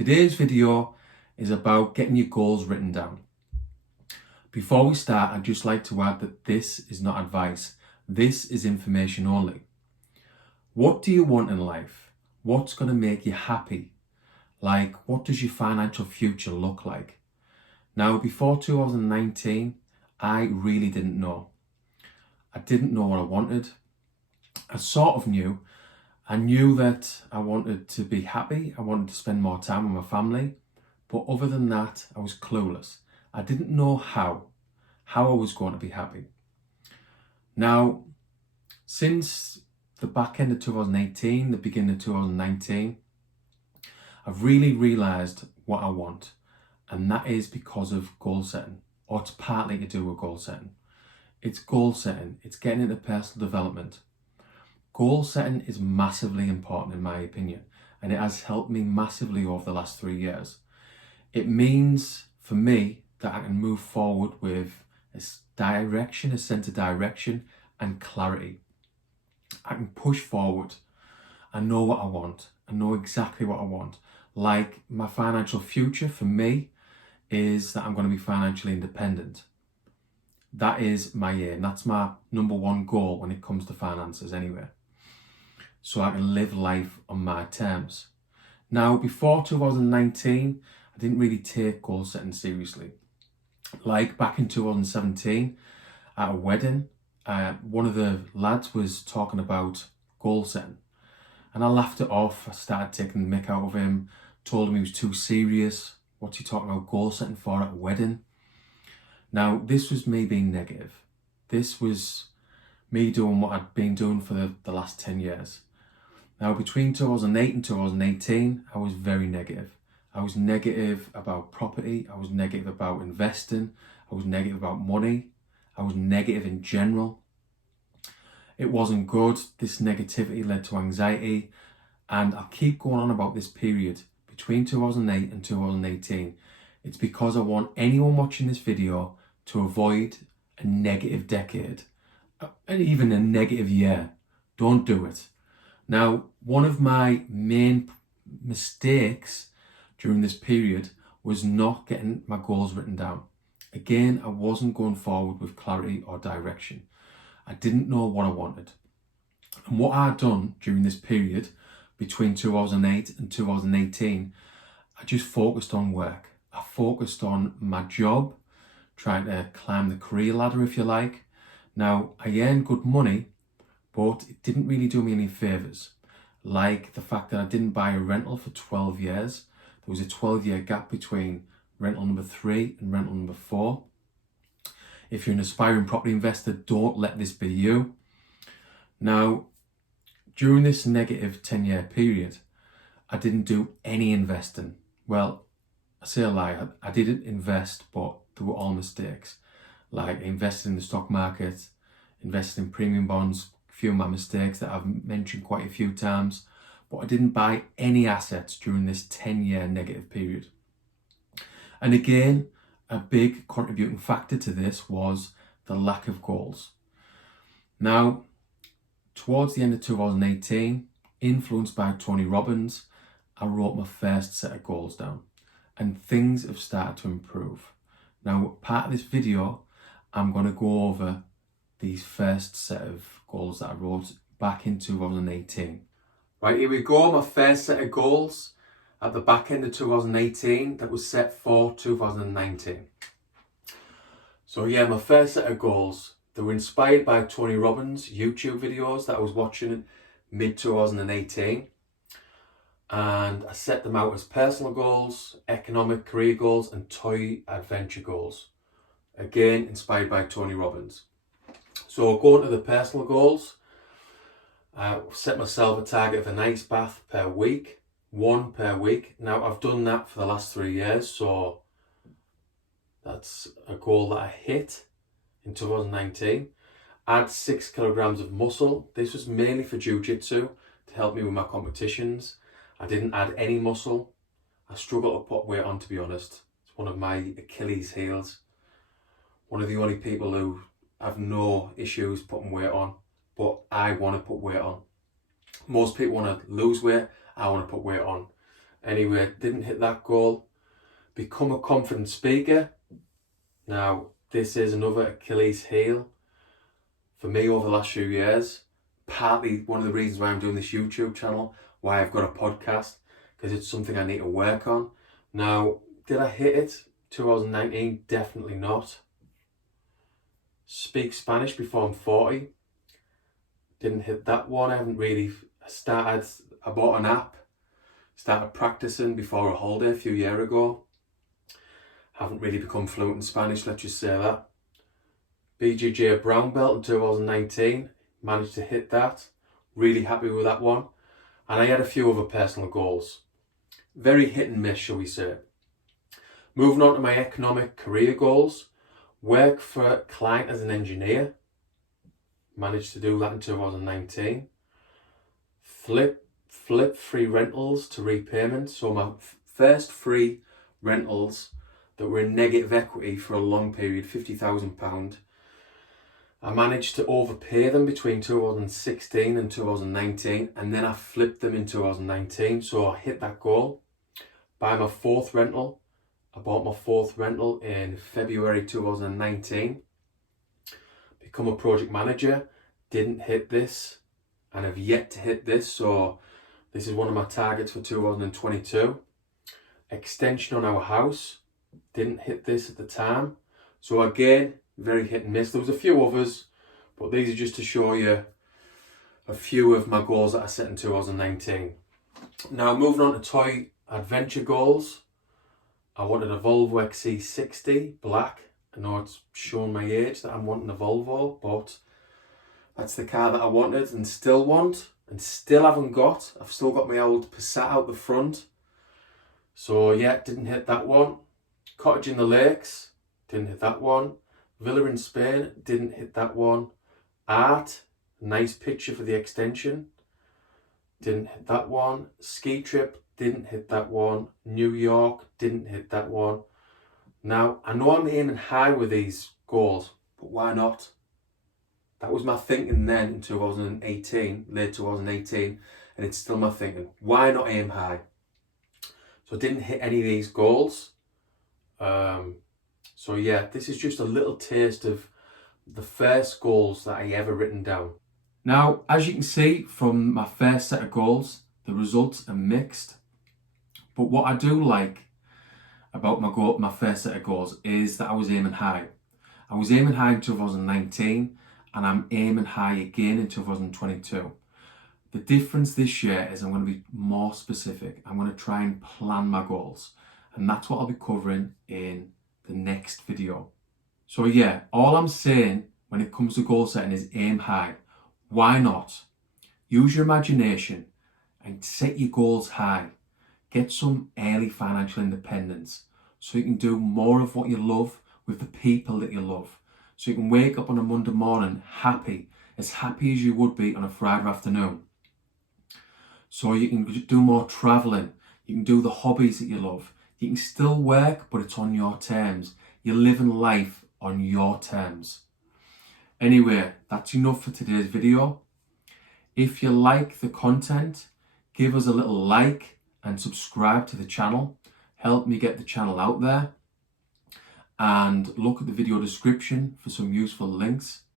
Today's video is about getting your goals written down. Before we start, I'd just like to add that this is not advice. This is information only. What do you want in life? What's going to make you happy? Like, what does your financial future look like? Now, before 2019, I really didn't know. I didn't know what I wanted. I sort of knew. I knew that I wanted to be happy. I wanted to spend more time with my family. But other than that, I was clueless. I didn't know how I was going to be happy. Now, since the back end of 2018, the beginning of 2019, I've really realised what I want. And that is because of goal setting, or it's partly to do with goal setting. It's goal setting. It's getting into personal development. Goal setting is massively important in my opinion, and it has helped me massively over the last 3 years. It means for me that I can move forward with a direction, a sense of direction and clarity. I can push forward. I know what I want. I know exactly what I want. Like, my financial future for me is that I'm going to be financially independent. That is my aim. That's my number one goal when it comes to finances anyway. So I can live life on my terms. Now, before 2019, I didn't really take goal setting seriously. Like back in 2017, at a wedding, one of the lads was talking about goal setting. And I laughed it off. I started taking the mick out of him, told him he was too serious. What's he talking about goal setting for at a wedding? Now, this was me being negative. This was me doing what I'd been doing for the last 10 years. Now, between 2008 and 2018, I was very negative. I was negative about property. I was negative about investing. I was negative about money. I was negative in general. It wasn't good. This negativity led to anxiety. And I'll keep going on about this period between 2008 and 2018. It's because I want anyone watching this video to avoid a negative decade and even a negative year. Don't do it. Now, one of my main mistakes during this period was not getting my goals written down. Again, I wasn't going forward with clarity or direction. I didn't know what I wanted. And what I'd done during this period between 2008 and 2018, I just focused on work. I focused on my job, trying to climb the career ladder, if you like. Now, I earned good money, but it didn't really do me any favours. Like the fact that I didn't buy a rental for 12 years. There was a 12-year gap between rental number 3 and rental number 4. If you're an aspiring property investor, don't let this be you. Now, during this negative 10-year period, I didn't do any investing. Well, I say a lie, I didn't invest, but they were all mistakes. Like, I invested in the stock market, invested in premium bonds, a few of my mistakes that I've mentioned quite a few times, but I didn't buy any assets during this 10-year negative period. And again, a big contributing factor to this was the lack of goals. Now, towards the end of 2018, influenced by Tony Robbins, I wrote my first set of goals down, and things have started to improve. Now, part of this video, I'm going to go over these first set of goals that I wrote back in 2018. Right, here we go, my first set of goals at the back end of 2018 that was set for 2019. So yeah, my first set of goals, they were inspired by Tony Robbins' YouTube videos that I was watching mid-2018. And I set them out as personal goals, economic career goals, and toy adventure goals. Again, inspired by Tony Robbins. So going to the personal goals, I set myself a target of an ice bath per week, 1 per week. Now, I've done that for the last 3 years, so that's a goal that I hit in 2019. Add 6 kilograms of muscle. This was mainly for jiu-jitsu to help me with my competitions. I didn't add any muscle. I struggle to put weight on, to be honest. It's one of my Achilles heels. One of the only people who have no issues putting weight on, but I want to put weight on. Most people want to lose weight, I want to put weight on. Anyway, didn't hit that goal. Become a confident speaker. Now, this is another Achilles heel for me over the last few years. Partly one of the reasons why I'm doing this YouTube channel, why I've got a podcast, because it's something I need to work on. Now, did I hit it? 2019, definitely not. Speak Spanish before I'm 40. Didn't hit that one. I haven't really started. I bought an app. Started practicing before a holiday a few years ago. Haven't really become fluent in Spanish, let's just say that. BJJ brown belt in 2019. Managed to hit that. Really happy with that one. And I had a few other personal goals. Very hit and miss, shall we say. Moving on to my economic career goals. Work for a client as an engineer. Managed to do that in 2019. Flip free rentals to repayment. So my first free rentals that were in negative equity for a long period, £50,000. I managed to overpay them between 2016 and 2019, and then I flipped them in 2019, so I hit that goal. Buy my fourth rental. I bought my fourth rental in February 2019. Become a project manager. Didn't hit this, and have yet to hit this, so this is one of my targets for 2022. Extension on our house. Didn't hit this at the time. So again, very hit and miss. There was a few others, but these are just to show you a few of my goals that I set in 2019. Now moving on to toy adventure goals. I wanted a Volvo XC60 black. I know it's showing my age that I'm wanting a Volvo, but that's the car that I wanted and still want and still haven't got. I've still got my old Passat out the front. So yeah, didn't hit that one. Cottage in the Lakes, didn't hit that one. Villa in Spain, didn't hit that one. Art, nice picture for the extension, didn't hit that one. Ski trip, didn't hit that one. New York, didn't hit that one. Now, I know I'm aiming high with these goals, but why not? That was my thinking then in 2018, late 2018, and it's still my thinking. Why not aim high? So I didn't hit any of these goals. So yeah, this is just a little taste of the first goals that I ever written down. Now, as you can see from my first set of goals, the results are mixed. But what I do like about my first set of goals is that I was aiming high. I was aiming high in 2019 and I'm aiming high again in 2022. The difference this year is I'm going to be more specific. I'm going to try and plan my goals. And that's what I'll be covering in the next video. So yeah, all I'm saying when it comes to goal setting is aim high. Why not? Use your imagination and set your goals high. Get some early financial independence so you can do more of what you love with the people that you love. So you can wake up on a Monday morning happy as you would be on a Friday afternoon. So you can do more traveling. You can do the hobbies that you love. You can still work, but it's on your terms. You're living life on your terms. Anyway, that's enough for today's video. If you like the content, give us a little like and subscribe to the channel. Help me get the channel out there. And look at the video description for some useful links.